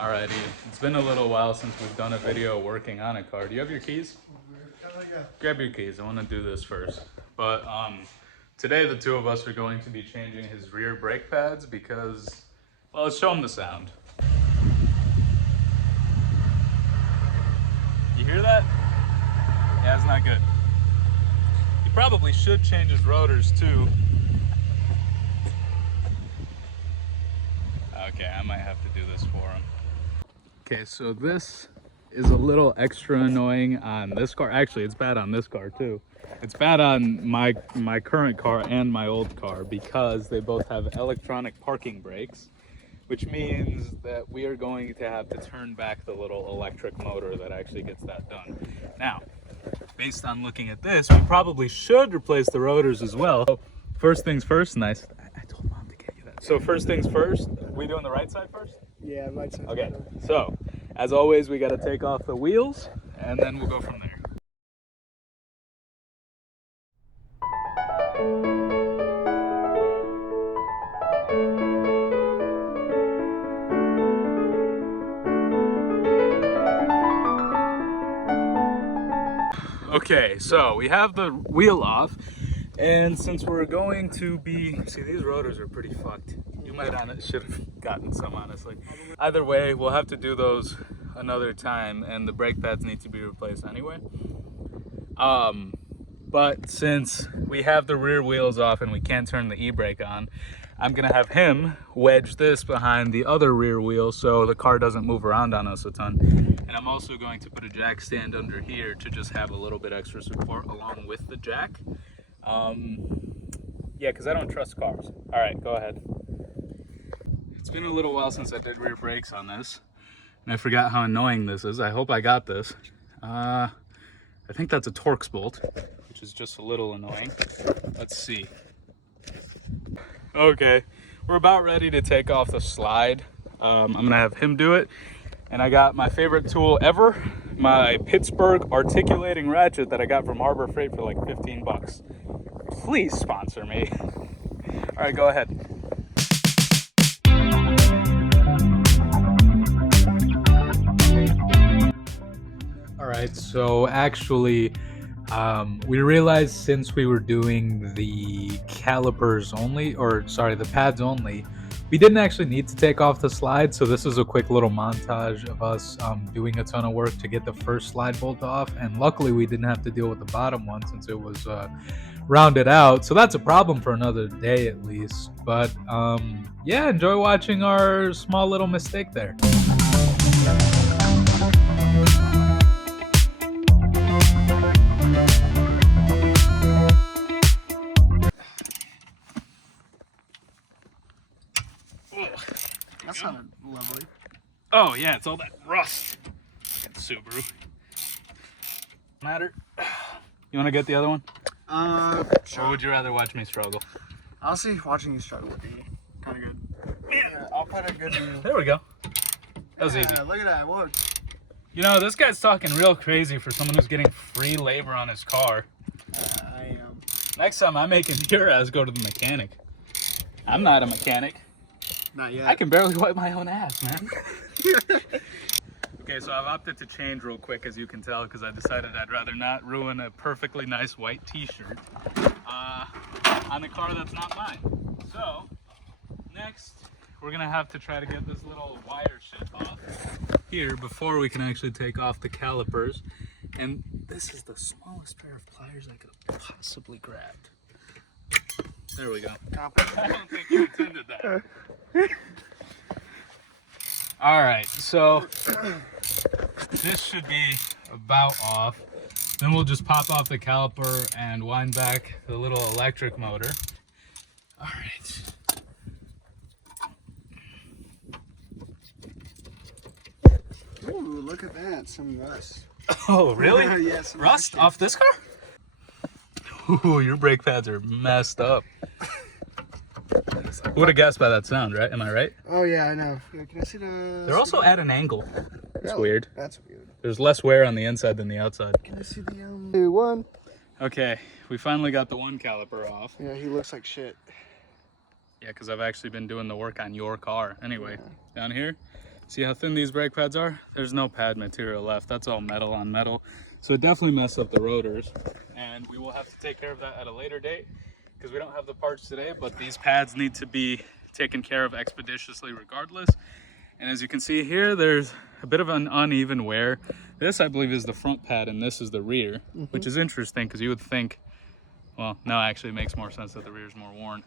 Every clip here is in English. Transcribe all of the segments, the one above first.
Alrighty, it's been a little while since we've done a video working on a car. Do you have your keys? Yeah. Grab your keys, I want to do this first. But today the two of us are going to be changing his rear brake pads because, well, let's show him the sound. You hear that? Yeah, it's not good. He probably should change his rotors too. Okay, I might have to do this for him. Okay, so this is a little extra annoying on this car. Actually, it's bad on this car too. It's bad on my current car and my old car because they both have electronic parking brakes, which means that we are going to have to turn back the little electric motor that actually gets that done. Now, based on looking at this, we probably should replace the rotors as well. So first things first, nice. I told Mom to get you that. So first things first, we doing the right side first? Yeah, right side. Okay, so as always, we got to take off the wheels and then we'll go from there. Okay, so we have the wheel off, and since we're going to be, see, these rotors are pretty fucked. You might should have gotten some, honestly. Either way, we'll have to do those another time, and the brake pads need to be replaced anyway. But since we have the rear wheels off and we can't turn the e-brake on, I'm gonna have him wedge this behind the other rear wheel so the car doesn't move around on us a ton. And I'm also going to put a jack stand under here to just have a little bit extra support along with the jack. Yeah, because I don't trust cars. All right, go ahead. It's been a little while since I did rear brakes on this, and I forgot how annoying this is. I hope I got this. I think that's a Torx bolt, which is just a little annoying. Let's see. Okay, we're about ready to take off the slide. I'm gonna have him do it. And I got my favorite tool ever, my Pittsburgh articulating ratchet that I got from Harbor Freight for like 15 bucks. Please sponsor me. All right, go ahead. All right, so actually, we realized since we were doing the calipers only, or sorry, the pads only, we didn't actually need to take off the slide, so this is a quick little montage of us doing a ton of work to get the first slide bolt off, and luckily we didn't have to deal with the bottom one since it was rounded out, so that's a problem for another day at least. But yeah, enjoy watching our small little mistake there. That sounded lovely. Oh yeah, it's all that rust. Subaru. Matter. You want to get the other one? Sure. Or would you rather watch me struggle? Honestly, watching you struggle would be kind of good. Yeah, I'll put a good view. There we go. That was easy. Look at that, it worked. You know, this guy's talking real crazy for someone who's getting free labor on his car. I am. Next time I'm making your ass go to the mechanic. I'm not a mechanic. Not yet. I can barely wipe my own ass, man. Okay, so I've opted to change real quick, as you can tell, because I decided I'd rather not ruin a perfectly nice white t-shirt on a car that's not mine. So, next, we're gonna have to try to get this little wire shit off here before we can actually take off the calipers. And this is the smallest pair of pliers I could have possibly grabbed. There we go. I don't think you intended that. All right, so this should be about off. Then we'll just pop off the caliper and wind back the little electric motor. All right. Ooh, look at that, some rust. Oh, really? Yeah, some Rust off this car? Ooh, your brake pads are messed up. Who would have guessed by that sound, right? Am I right? Oh yeah, I know. Yeah, can I see the... They're also at an angle. That's weird. That's weird. There's less wear on the inside than the outside. Can I see the one? Okay, we finally got the one caliper off. Yeah, he looks like shit. Yeah, because I've actually been doing the work on your car. Anyway, down here, See how thin these brake pads are? There's no pad material left. That's all metal on metal. So it definitely messed up the rotors. And we will have to take care of that at a later date because we don't have the parts today, but these pads need to be taken care of expeditiously regardless. And as you can see here, there's a bit of an uneven wear. This, I believe, is the front pad and this is the rear, which is interesting because you would think, well, no, actually it makes more sense that the rear is more worn.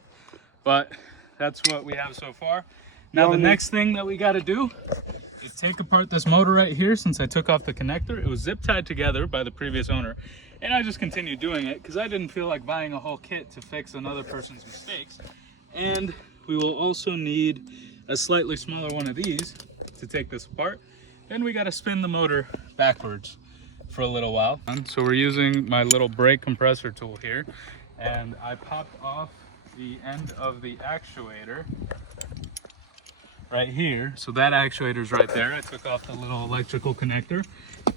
But that's what we have so far. Now the next thing that we got to do is take apart this motor right here. Since I took off the connector, it was zip tied together by the previous owner. And I just continued doing it because I didn't feel like buying a whole kit to fix another person's mistakes. And we will also need a slightly smaller one of these to take this apart. Then we got to spin the motor backwards for a little while. And so we're using my little brake compressor tool here. And I popped off the end of the actuator right here. So that actuator's right there. I took off the little electrical connector.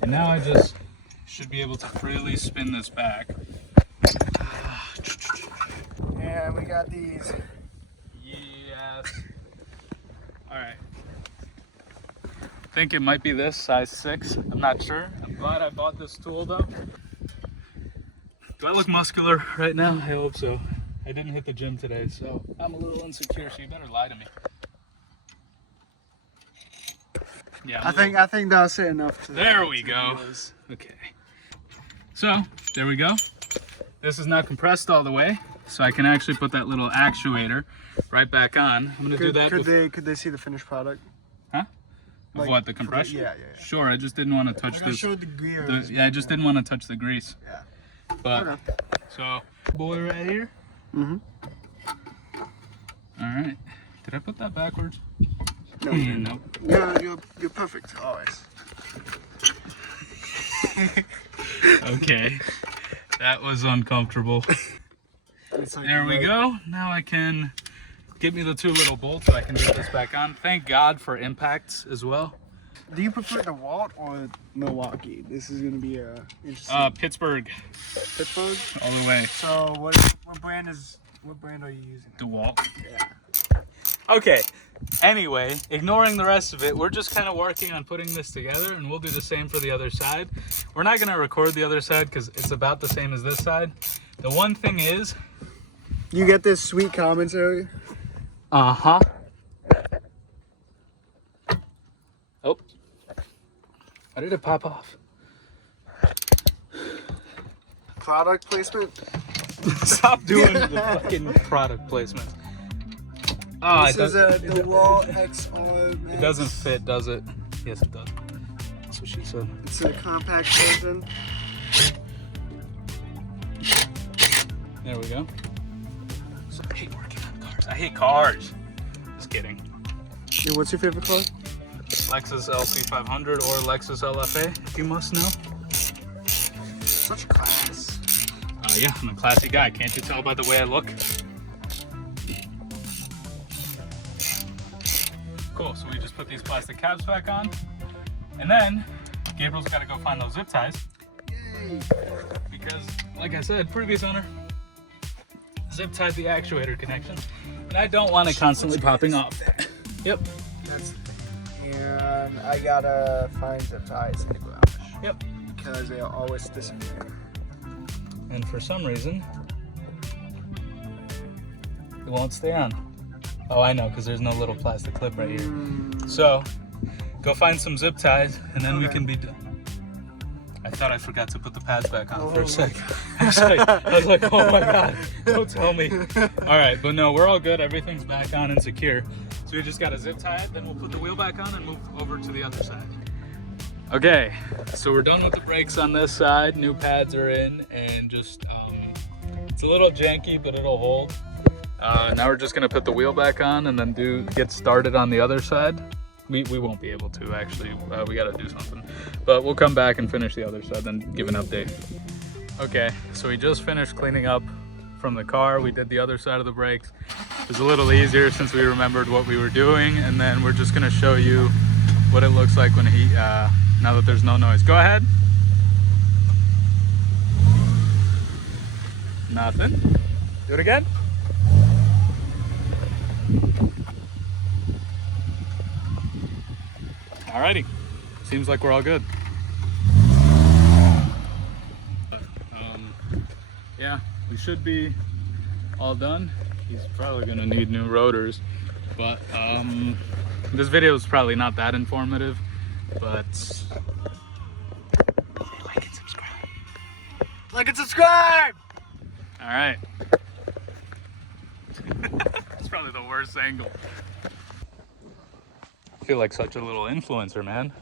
And now I just should be able to freely spin this back. And we got these. Yes. All right. I think it might be this, size 6. I'm not sure. I'm glad I bought this tool though. Do I look muscular right now? I hope so. I didn't hit the gym today, so I'm a little insecure, so you better lie to me. Yeah, I think that'll say enough. There we go. Okay. So, there we go. This is now compressed all the way, so I can actually put that little actuator right back on. I'm gonna do that. Could they see the finished product? Huh? Of Like, what, the compression? Yeah. Sure, I just didn't want to touch this. Showed the gears. Yeah, I just didn't want to touch the grease. Yeah. But, Okay. so, boy right here. Mm-hmm. All right. Did I put that backwards? No. Nope. Yeah, you're perfect always. Okay. That was uncomfortable. There we go. Now I can get me the 2 little bolts so I can get this back on. Thank God for impacts as well. Do you prefer the Walt or Milwaukee? This is gonna be interesting. Pittsburgh. Pittsburgh. All the way. So what brand are you using? DeWalt. Yeah. Okay. Anyway, ignoring the rest of it, we're just kind of working on putting this together, and we'll do the same for the other side. We're not going to record the other side because it's about the same as this side. The one thing is... You get this sweet commentary? Uh-huh. Oh. How did it pop off? Product placement? Stop doing the fucking product placement. Oh, this is a DeWalt XR. It doesn't fit, does it? Yes, it does. That's what she said. It's a compact version. There we go. So I hate working on cars. I hate cars. Just kidding. Yeah, what's your favorite car? Lexus LC500 or Lexus LFA, if you must know. Such a class. Yeah, I'm a classy guy. Can't you tell by the way I look? Cool, so we just put these plastic caps back on. And then, Gabriel's got to go find those zip ties. Yay. Because, like I said, previous owner zip tied the actuator connection. And I don't want it constantly popping off. Yep. And I gotta find zip ties in the garage. Yep. Because they always disappear. And for some reason, it won't stay on. Oh, I know, because there's no little plastic clip right here. So, go find some zip ties, and then we can be done. I thought I forgot to put the pads back on for a sec. I was like, oh my God, don't tell me. All right, but no, we're all good. Everything's back on and secure. So we just got to zip tie it, then we'll put the wheel back on and move over to the other side. Okay, so we're done with the brakes on this side. New pads are in, and just, it's a little janky, but it'll hold. Now we're just gonna put the wheel back on and then get started on the other side. We won't be able to actually, we gotta do something. But we'll come back and finish the other side, then give an update. Okay, so we just finished cleaning up from the car. We did the other side of the brakes. It was a little easier since we remembered what we were doing, and then we're just gonna show you what it looks like when now that there's no noise. Go ahead. Nothing. Do it again. Alrighty, seems like we're all good. Yeah, we should be all done. He's probably gonna need new rotors, but this video is probably not that informative, but like and subscribe. Like and subscribe! All right. That's probably the worst angle. I feel like such a little influencer, man.